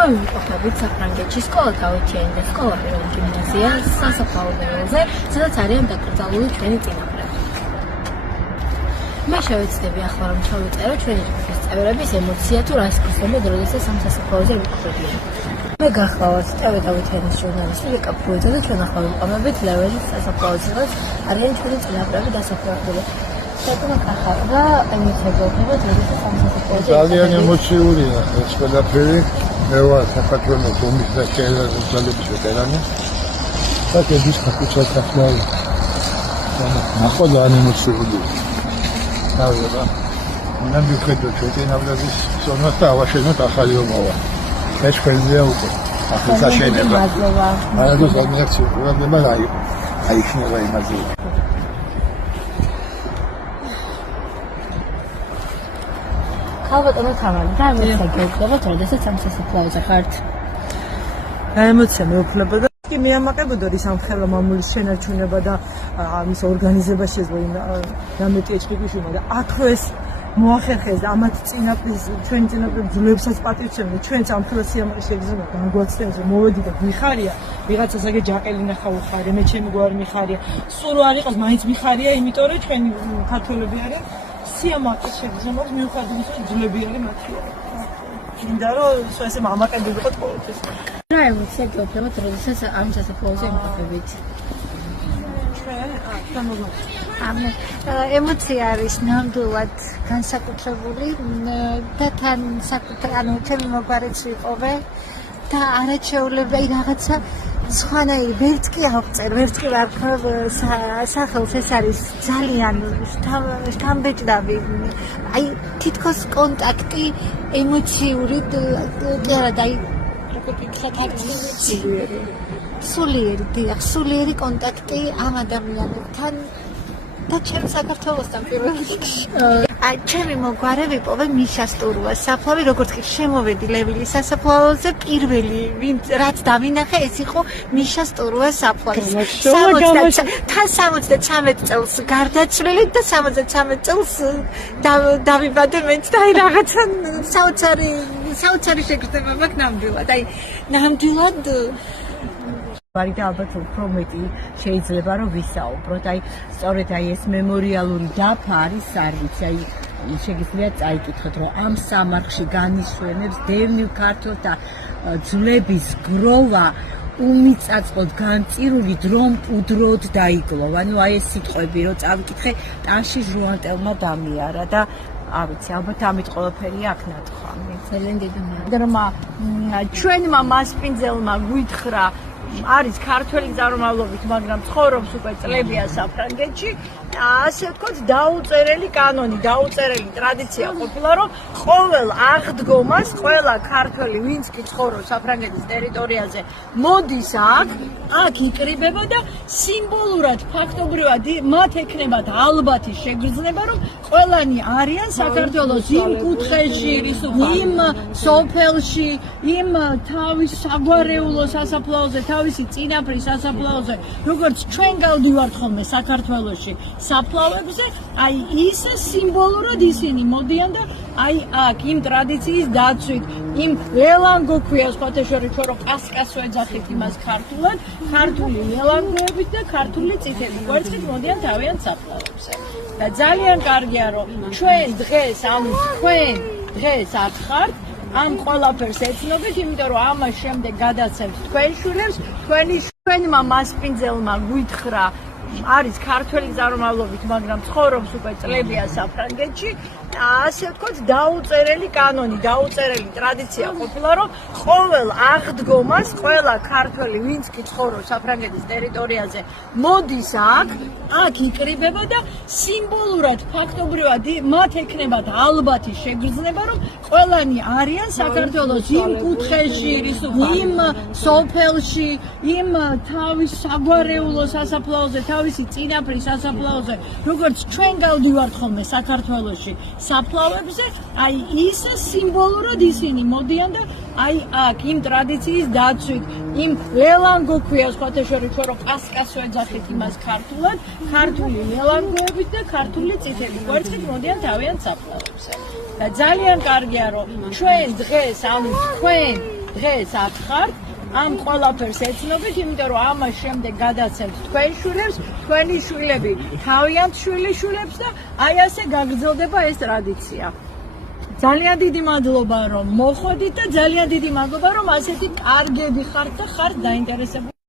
ჩვენ ვიმყოფებით საფრანგეთში სკოლა თავითიანი და სკოლა პირველი გიმნაზია სასაფლაო ველზე, სადაც არიან დაკრძალული ჩვენი წინაპრები. მე შევეცდები ახლა რომ ჩავიწერო ჩვენი ჯგუფის წევრების ემოცია თუ რას გრძნობენ როდესაც ამ სასაფლაოზე ვიმყოფებიან. მე გახლავართ ტევე თავითიანის ჟურნალისტი ვიკა ფრუიძე და ჩვენ ახლა ვიმყოფებით ლევენის სასაფლაოზე, სადაც არიან ჩვენი წინაპრები დასაფლავებული. საკმაოდ ახალია ემოციები, როდესაც ამ სასაფლაოზე ძალიან ემოციურია ეს ყველაფერი. მე ვარ საქართველოს ომის და ჭერების ძალების ვეტერანი. საკების კაპიტალ საფლავი. ნახო ძალიან ემოციურია. დავიღა. მე მივხვდით ჩვენ წინაპრების ზონას და ავაშენოთ ახალი ომავა. ეს ყველია უკვე. ახლა საშენება. არა და სამეცნიერო პროგრამა აიხსნება იმაზე. ალბათ თამარი და ემოცია გეუბნებათ, როდესაც ამ სასაფლაოზე ხართ. ემოცია მეუფლებოდა კი მეამაყებოდა ის ამ ხელმამულის შენარჩუნება და ამის ორგანიზება შეძლო დამეტია ჭრიგვიშვილმა და აქვეს მოახერხეს და ამათ წინაპრის ჩვენი წინაპრების ძლებსაც პატივცემდა ჩვენც ამ ფილოსოფიამ შეგრძნება განგვაცდენს რომ მოვედი და მიხარია ვიღაცასაგე ჯაყელი ნახა უხარე მე ჩემი გვარი მიხარია სულ არ იყოს მაინც მიხარია იმიტომ რომ ჩვენი ქართველები არიან სიამაყის შეგრძნებას მიუხედავად რომ ძვლები არის მათი მინდა რომ ესე მამაკები ვიყოთ ყოველთვის რა ემოცია გეუბნებათ როდესაც ამ სასაფლაოზე იმყოფებით ემოცია არის ნამდვილად განსაკუთრებული და თან ანუ ჩემი მოგვარიც ვიყოვე და არაჩვეულებრივი აი რაღაცა სხვანაირი ვერც კი აღწერ, ვერც კი ვარქვევ სახელს ეს არის ძალიან შთამბეჭდავი აი თითქოს კონტაქტი ემოციური კი არა და აი როგორ ვიქცეთ სულიერი კონტაქტი ამ ადამიანებთან და ჩემ საქართველოსთან პირველ რიგში. აი ჩემი მოგვარე ვიპოვე მიშა სტურუას საფლავი, როგორც კი შემოვედი ლევილის სასაფლაოზე, პირველი რაც დავინახე, ეს იყო მიშა სტურუას საფლავი. 73 წელს გარდაცვლილი და 73 წელს დავიბადე მეც და აი რაღაცა საოცარი შეგრძნება მაქვს ნამდვილად. აი ნამდვილად ვარი და ალბათ უფრო მეტი შეიძლება რომ ვისაუბროთ. აი სწორედ აი ეს მემორიალური დაფა არის სარვიცი. აი შეგიძლიათ წაიკითხოთ რომ ამ სამარხში განისვენებს დევნილ ქართველთა ძვლების გროვა უმიწაწყლოდ განწირული დრომ უდროდ დაიგლო. ანუ აი ეს სიტყვები რომ წავიკითხე ტანში ჟუანტელმა დამიარა და არ ვიცი ალბათ ამით ყველაფერი აქ ნათქვამი. ძალიან დიდი მადლობა. ჩვენმა მასპინძელმა გვითხრა არის ქართველი წარმომავლობით, მაგრამ ცხოვრობს უკვე წლებია საფრანგეთში. ასე ვთქვათ, დაუწერელი კანონი, დაუწერელი ტრადიცია ყოფილა, რომ ყოველ აღდგომას ყველა ქართველი, ვინც კი ცხოვრობს საფრანგეთის ტერიტორიაზე, მოდის აქ იკრიბება და სიმბოლურად, ფაქტობრივად მათ ექნებათ ალბათი შეგრძნება, რომ ყველანი არიან საქართველოს იმ კუთხეში, იმ სოფელში, იმ თავის საგვარეულო სასაფლაოზე, თავისი წინაპრის სასაფლაოზე, როგორც ჩვენ გავდივართ ხოლმე საქართველოში საფლავებზე, აი ის სიმბოლურად ისინი მოდიან და აი აქ იმ ტრადიციის დაცვით, იმ ელანგო ქვია სხვათა შორის ჩვენ რომ კასკას ვეძახით იმას ქართულად, ქართული ელანგოებით და ქართული წითელი კვერცხით მოდიან თავიანთ საფლავებზე. და ძალიან კარგია რომ ჩვენ დღეს აქ ხართ ამ ყველაფერს ეცნობით, იმიტომ რომ ამას შემდეგ გადაცემთ თქვენ შვილებს, ჩვენმა მასპინძელმა გვითხრა არის ქართველი წარმომავლობით, მაგრამ ცხოვრობს უკვე წლებია საფრანგეთში. ასე ვთქვათ, დაუწერელი კანონი, დაუწერელი ტრადიცია ყოფილა, რომ ყოველ აღდგომას ყველა ქართველი, ვინც კი ცხოვრობს საფრანგეთის ტერიტორიაზე, მოდის აქ იკრიბება და სიმბოლურად, ფაქტობრივად მათ ექნებათ ალბათი შეგრძნება, რომ ყველანი არიან საქართველოს იმ კუთხეში, იმ სოფელში, იმ თავის საგვარეულო სასაფლაოზე, თავისი წინაპრის სასაფლაოზე, როგორც ჩვენ გავდივართ ხოლმე საქართველოში საფლავებზე, აი ის სიმბოლურად ისინი მოდიან და აი აქ იმ ტრადიციის დაცვით, იმ ელანგო ქვია სხვათა შორის ჩვენ რომ კასკას ვეძახით იმას ქართულად, ქართული ელანგოებით და ქართული წითელი კვერცხით მოდიან თავიანთ საფლავებზე. და ძალიან კარგია რომ ჩვენ დღეს დღეს აქ ხართ, ამ ყველაფერს ეცნობით, იმიტომ რომ ამას შემდეგ გადაცემთ თქვენ შვილებს, თქვენი შვილები თავიანთ შვილიშვილებს და აი ასე გაგრძელდება ეს ტრადიცია. ძალიან დიდი მადლობა რომ მოხვედით და ძალიან დიდი მადლობა რომ ასეთი კარგები ხართ და ხართ დაინტერესებული